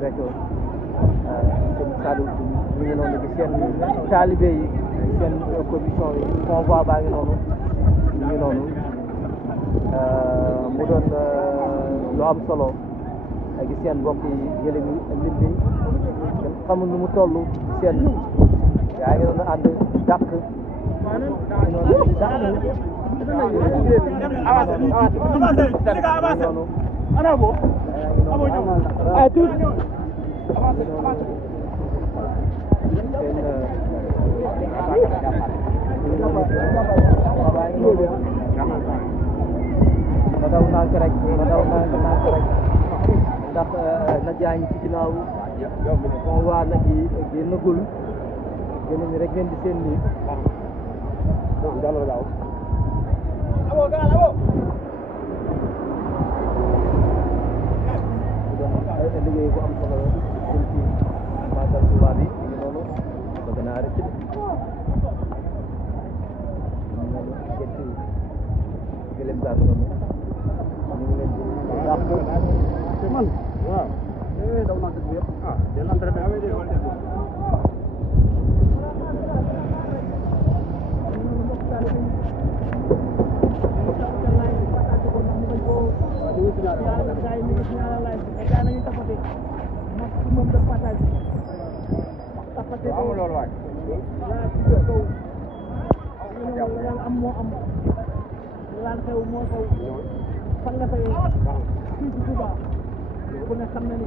rek seen Saliou ñu ngi noonu di seen taalibe yi seen commission yi convoi baa ngi noonu ñu ngi noonu mu doon lu am solo ak seen mbokk yi jële bi lim bi xamul nu mu toll seen yaa ngi doon ànd dàq nga daw nànk rek ndax na jaañ ci ginnaaw kon waa nag yi génnagul génn rek ngeen di seen nii liggéey bu am solo jëm ci màggal Tuubaa bi ñu noonu bëgg naa rek ñetti gëlëm daal noonu ñu ngi leen di dàq man waaw daw naa dëgg yëpp del entraîné am moo am laan xew moo xew fan nga xewee fii ci Touba ku ne xam na ni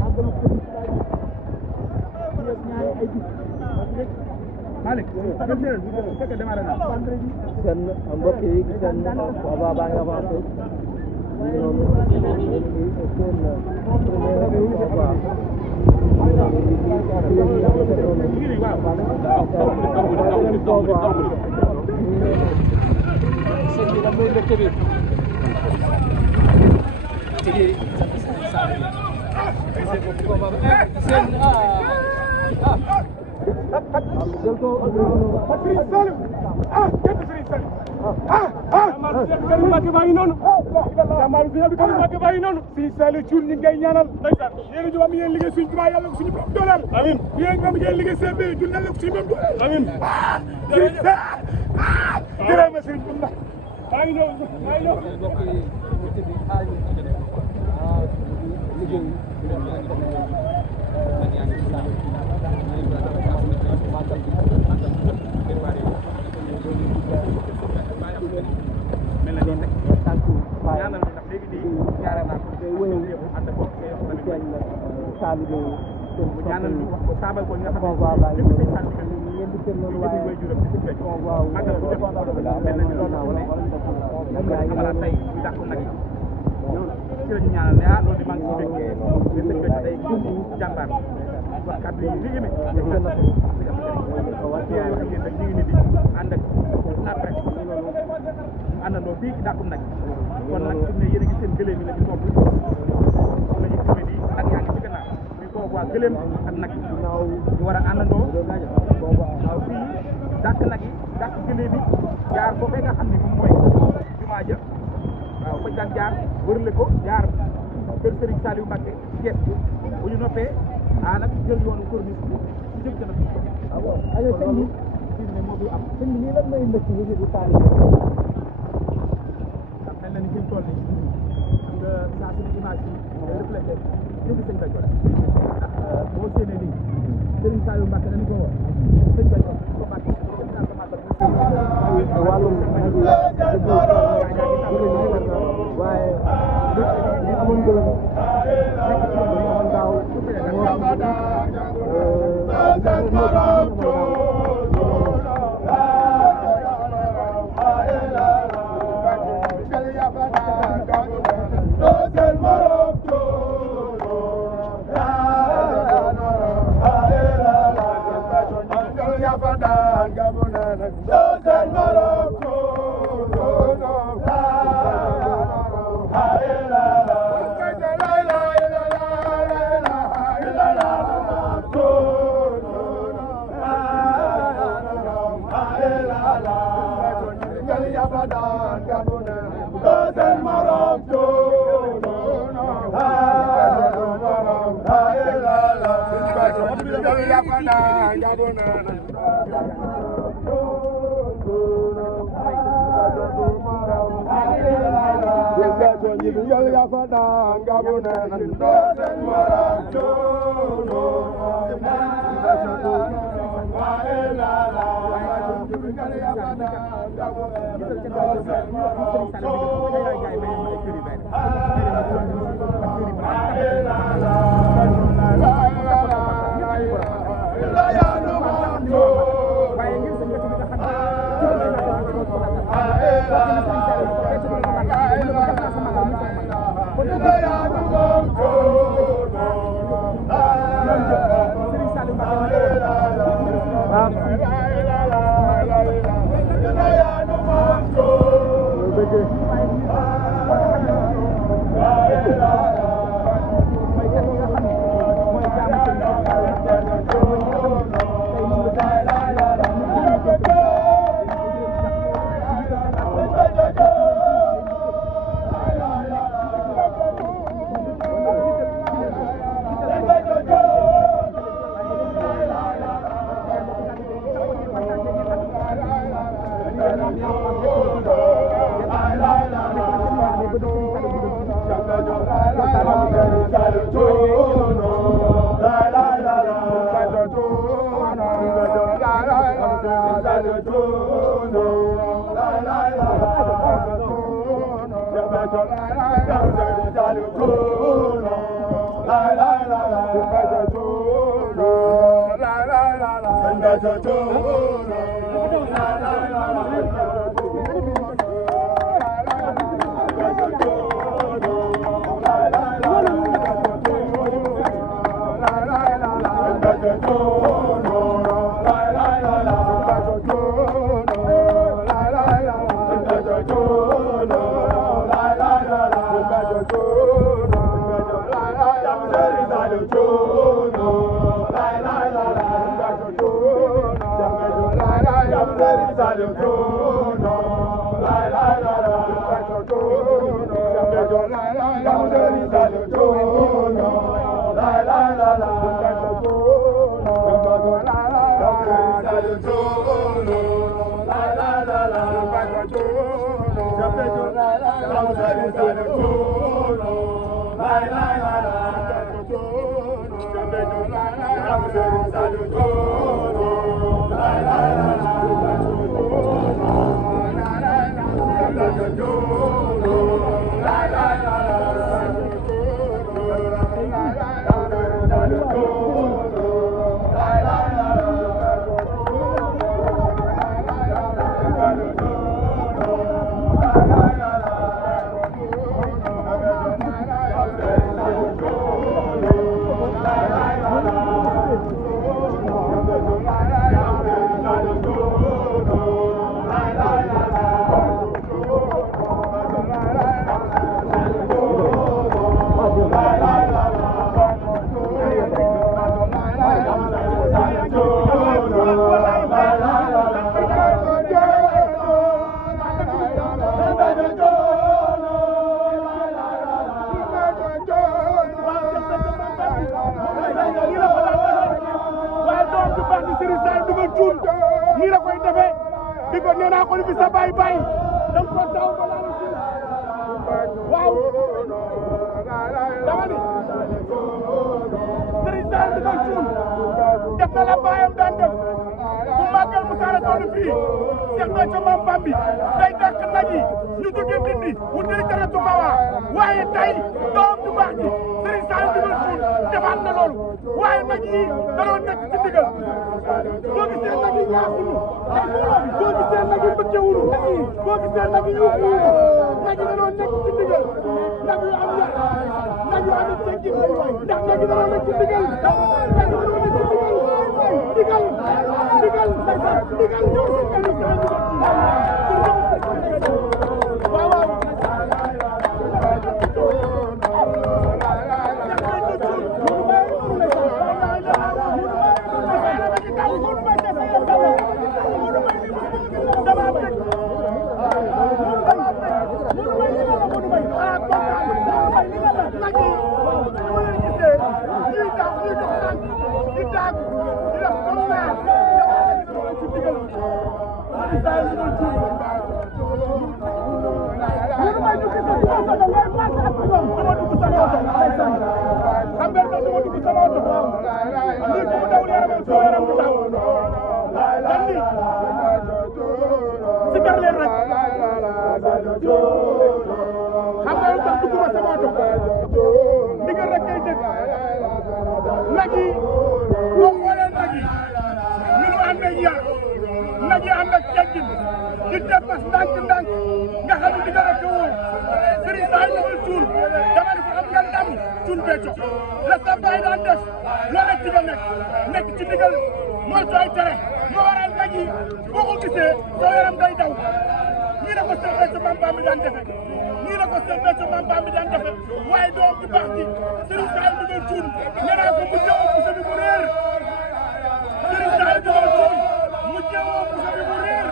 màggalu ko ñaari ay bis Malick fekk démarré na seen mbokk yi seen combat baa ngi avancé ñu ngi noonu seen premier combat Serigne Saliou Thioune ñu ngi koy ñaanal yéen ñu am yéen liggéey suñu Tuubaa yàlla ko suñu borom dooleel amiin yéen am yéen liggéey seen bi jul yàlla ko suñu borom dooleel amiin jërëjëf ma Serigne Bamba maa ngi ñëw mel na doon rek tànku ñaanal ndax léegi nii ñaanal naa ko wëyal ànd ko ñaanal ñu wax ko saabal ko nga xam ne lépp sëñ Sall bi ngeen di seen loolu waaye way juram ci sëñ Béthio magal bu def mel na ni loolu moom la ñu amalaat tey ñu dàq nag ci la ñu ñaanal ne loolu di maa ngi si bëggee mais sëñ Béthio day jàmbaar wax kàddu yi li yéeme yéen rek ñu ngi ni di ànd ak après àndandoo fii ci dàqum nag kon nag fi mu ne yéen a ngi seen gëléem yi la ñu topp la ñu filmé di ak yaa ngi ci gannaaw ñu ko waa gëléem ak nag ñu war a àndandoo waaw fii dàq nag yi dàq gëléem yi jaar foofee nga xam ne moom mooy jumaa ja waaw fañ daan jaar wërale ko jaar kër Serigne Saliou Mbacké Thiès bu ñu noppee nag jël yoonu corniche bi ñu jëm ca nag sëñ bi fi mu ne moo fi am sëñ bi nii lan lay ndëkk yëge du taali ndax mel na ni fi mu toll nii xam nga saa su ne image yi day reflété jëfi sëñ Béthio rek ndax boo séenee nii Serigne Saliou Mbacké dañu ko woo sëñ Béthio ko Mbacké wàllum waaye li amoon gëlëm daaw nag yi boo xoolee nag yi ñu ngi ànd ak yar nag yi ànd ak teggin di dépasse ndànk-ndànk nga xam ne di nga rek a wóor Serigne Sall defal cuun dama ne ko am nga ndam cuun becco la sa baay daan def loolu rek ci nga nekk ci ndigal mooy tooy tere moo waral nag yi boo ko gisee soo yaram day daw nii la ko Cheikh Béthio Maam Bamba daan defe nii la ko Cheikh Béthio Maam Bamba daan defe waaye doom ci baax ji Serigne Sall dugal cuun nee naa ko mu jëw puso bi mu réer Serigne Sall dugal cuun mu jëw puso bi mu réer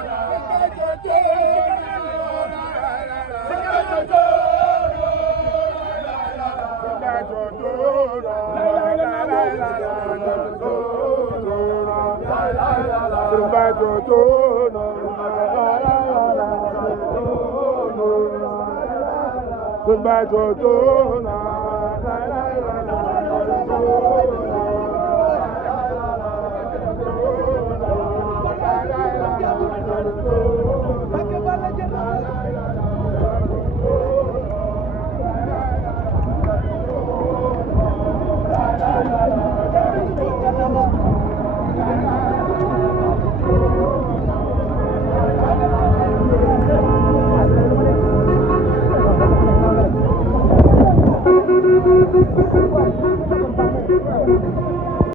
Thank you.